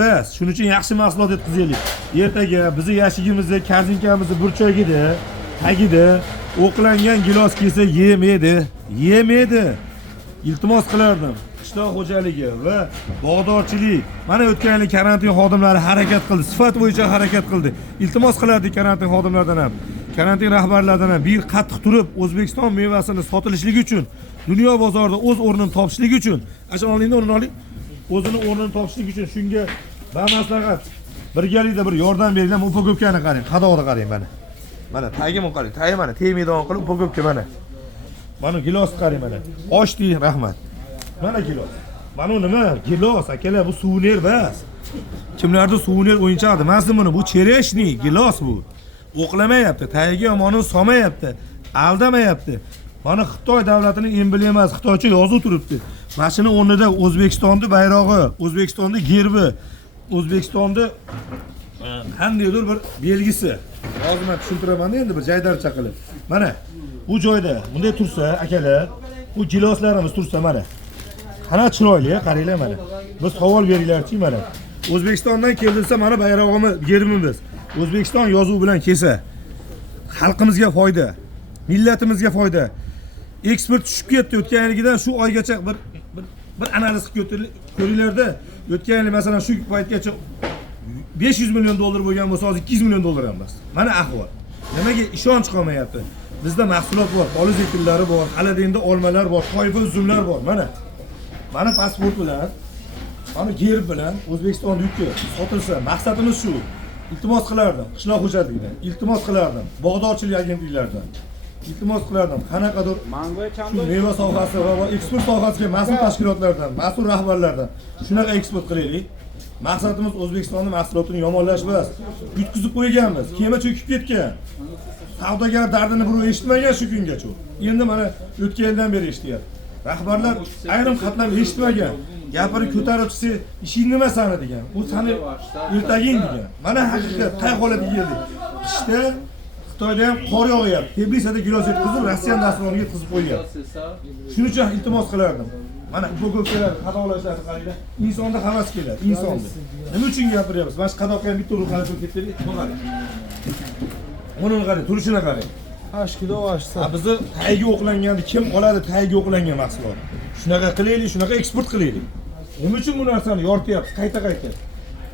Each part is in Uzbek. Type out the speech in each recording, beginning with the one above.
Bas, shuning uchun yaxshi mahsulot yetkazaylik. Ertaga bizni yashigimizni, karzinkamizni burchagida, tagida o'qlangan gilos kelsa yemaydi. Iltimos qilardim. Qishloq xo'jaligi va bog'dorchilik. Mana o'tgan yil karantin xodimlari harakat qildi, sifat bo'yicha harakat qildi. Iltimos qilardik karantin xodimlaridan ham, karantin rahbarlaridan ham bir qattiq turib O'zbekiston mevasini sotilishligi uchun, dunyo bozorida o'z o'rnini topishligi uchun, ashoningni o'rnini oling. O'zini o'rnini topishligi uchun shunga maslahat birgalikda bir yordam beringlar. Upagovkani qarang, qadoqni qarang mana. Mana tagimni qarang, tagi mana tegmaydigan qilib upagovka mana. Mana gilos qarang mana. Ochdi, rahmat. Mana gilos. Mana nima? Gilos, akalar, bu suvenir bas. Kimlardir suvenir o'yinchoqdi. Mana buni bu chereshni gilos bu. O'qlamayapti, tagiga yomonni solmayapti, aldamayapti. Mana Xitoy davlatining emblemasi, Xitoycha yozuv turibdi. Mashina o'rnida O'zbekistonning bayrog'i, O'zbekistonning gerbi, O'zbekistonning qandaydir bir belgisi. Hozir men tushuntiraman endi bir joydarcha qilib. Mana bu joyda bunday tursa, akalar, bu giloslarimiz tursa mana. Qana chiroyli, qaranglar mana. Biz savol beringlar-chi mana. O'zbekistondan keldinsa mana bayrog'imiz, gerbimiz. O'zbekiston yozuvi bilan kelsa, xalqimizga foyda, millatimizga foyda. Eksport tushib ketdi o'tgan yilgidan shu oygacha bir analiz qilib ko'ringlarda, o'tgan yil masalan shu paytgacha 500 million dollar bo'lgan bo'lsa, hozir 200 million dollar emas. Mana ahvol. Nimaga ishonch qolmayapti? Bizda mahsulot bor, poliz ekillari bor, Aladinda olmalar bor, toyfa uzumlar bor. Mana pasport bilan, mana gerb bilan O'zbekiston yuki sotilsa, maqsadimiz shu. Iltimos qilardim qishloq xo'jaligidan, iltimos qilardim bog'dorchilik agentliklaridan. Iltimos qilardim qanaqadir shu meva sohasi va eksport sohasiga mas'ul tashkilotlardan, mas'ul rahbarlardan shunaqa eksport qilaylik. Maqsadimiz O'zbekistonning mahsulotini yomonlash emas. Yutkizib qo'yganmiz. Kema cho'kib ketgan. Savdogar dardini birov eshitmagan shu kungacha. Endi mana o'tgan yildan beri eshityapti. Rahbarlar ayrim qatlam eshitmagan. Gapini ko'taribsi, ishing nima sani degan. U sani ertaging degan. Mana haqiqat qay holatga keldik. Qishda Xitoyda ham qor yog'yapti. Tbilisiga gilos yetkazib, Rossiya dasturxoniga yetkazib qo'yyapti. Shuning uchun iltimos qilardim. Mana upagovkalar qadoqlashlarni qaranglar. Insonda havas keladi, insonda. Nima uchun gapiryapmiz? Mana shu qadoqqa ham bitta urib qarab ketdik. Qarang. Uni qarang, turishini qarang. 8 kilo oshsa. Bizni tayga o'qlanganni kim oladi? Tayga o'qlangan mahsulot. Shunaqa qilaylik, shunaqa eksport qilaylik. Nima uchun bu narsani yorityapsiz? Qayta.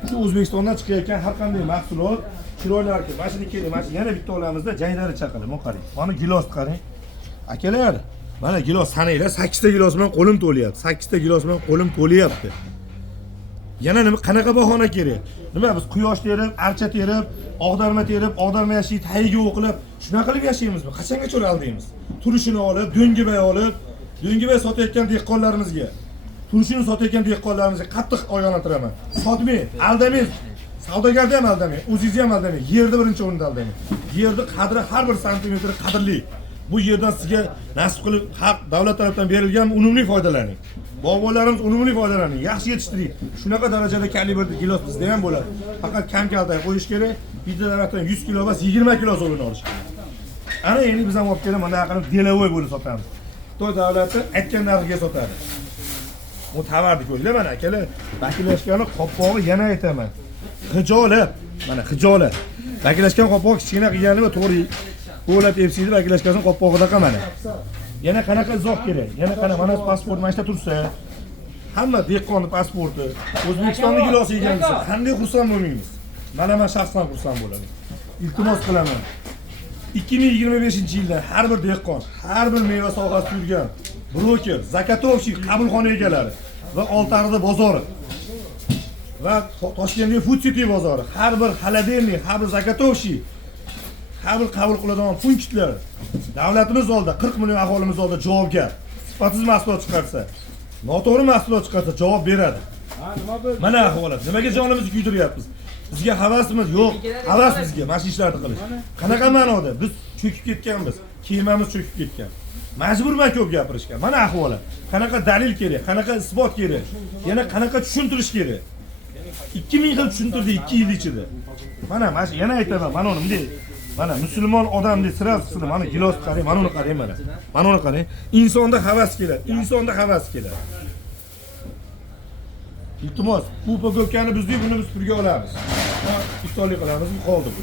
Shu O'zbekistondan chiqayotgan har qanday mahsulot chiroylarki, mashina keling, mashina yana bitta olamizda, jaydari chaqaling. Mana qarang. Mana gilos qarang. Akalar, mana gilos sananglar, 8 ta gilos bilan qo'lim to'lyapti. 8 ta gilos bilan qo'lim to'lyapti. Yana nima qanaqa bahona kerak? Nima biz quyosh terib, archa terib, og'darma terib, og'darma yashib, tayiga o'qilib, shunaqa qilib yashaymizmi? Qachongacha aldaymiz? Turishini olib, do'ngibay olib, do'ngibay sotayotgan dehqonlarimizga, turishini sotayotgan dehqonlarimizga qattiq ogohlantiraman. Sotmang, aldamang. Savdogarda ham aldamang, o'zingizni ham aldamang. Yerni birinchi o'rinda aldamang. Yerni qadri har bir santimetri qadrli. Bu yerdan sizga nasib qilib haq davlat tomonidan berilgan unumli foydalaning. Bog'bonlarimiz unumli foydalaning, yaxshi yetishtiring. Shunaqa darajada kalibrli gilos bizda ham bo'ladi. Faqat kam-kaltay qo'yish kerak. Bitta daraxtdan 100 kilo emas, 20 kilo sovrin olish kerak. Ana endi biz ham olib kelib mana qilib delavoy bo'lib sotamiz. Xitoy davlati aytgan narxiga sotadi. Bu tovarni ko'ringlar mana akalar, vakillashgani qoppog'i yana aytaman. Xijolat, mana xijolat. Vakillashgan qoppoq kichkina qilganimi to'g'ri Davlat FC'da vakillashgan qoppog'idaqa mana. Yana qanaqa izoh kerak? Yana qanaqa mana pasport mana tursa, hamma dehqonning pasporti, O'zbekistonning gilosi yegan bo'lsa, qanday xursand bo'lmaymiz? Mana men shaxsan xursand bo'laman. Iltimos qilaman. 2025-yilda har bir dehqon, har bir meva sohasida yurgan broker, zakatovchi, qabulxona egalari va Oltiariqda bozori va Toshkentdagi Food City bozori, har bir xaladelnik, har bir zakatovchi qabul qiladigan punktlar davlatimiz oldida 40 million aholimiz oldida javobgar. Sifatsiz mahsulot chiqarsa, noto'g'ri mahsulot chiqarsa javob beradi. Mana ahvolat. Nimaga jonimizni kuydiryapmiz? Bizga havasimiz yo'q. Havas bizga mana shu ishlarni qilish. Qanaqa ma'noda? Biz cho'kib ketganmiz. Kiyimimiz cho'kib ketgan. Majburman ko'p gapirishga. Mana ahvolat. Qanaqa dalil kerak, qanaqa isbot kerak, yana qanaqa tushuntirish kerak. 2000 xil tushuntirdi 2 yil ichida. Mana yana aytaman, mana uni bunday mana musulmon odamni sirasi mana gilos qarang, mana uni qarang mana. Mana uni qarang. Insonda havas keladi, insonda havas keladi. Iltimos, bu pogokkani bizning buni biz pulga olamiz. Iftorlik qilamiz, bu qoldi bu.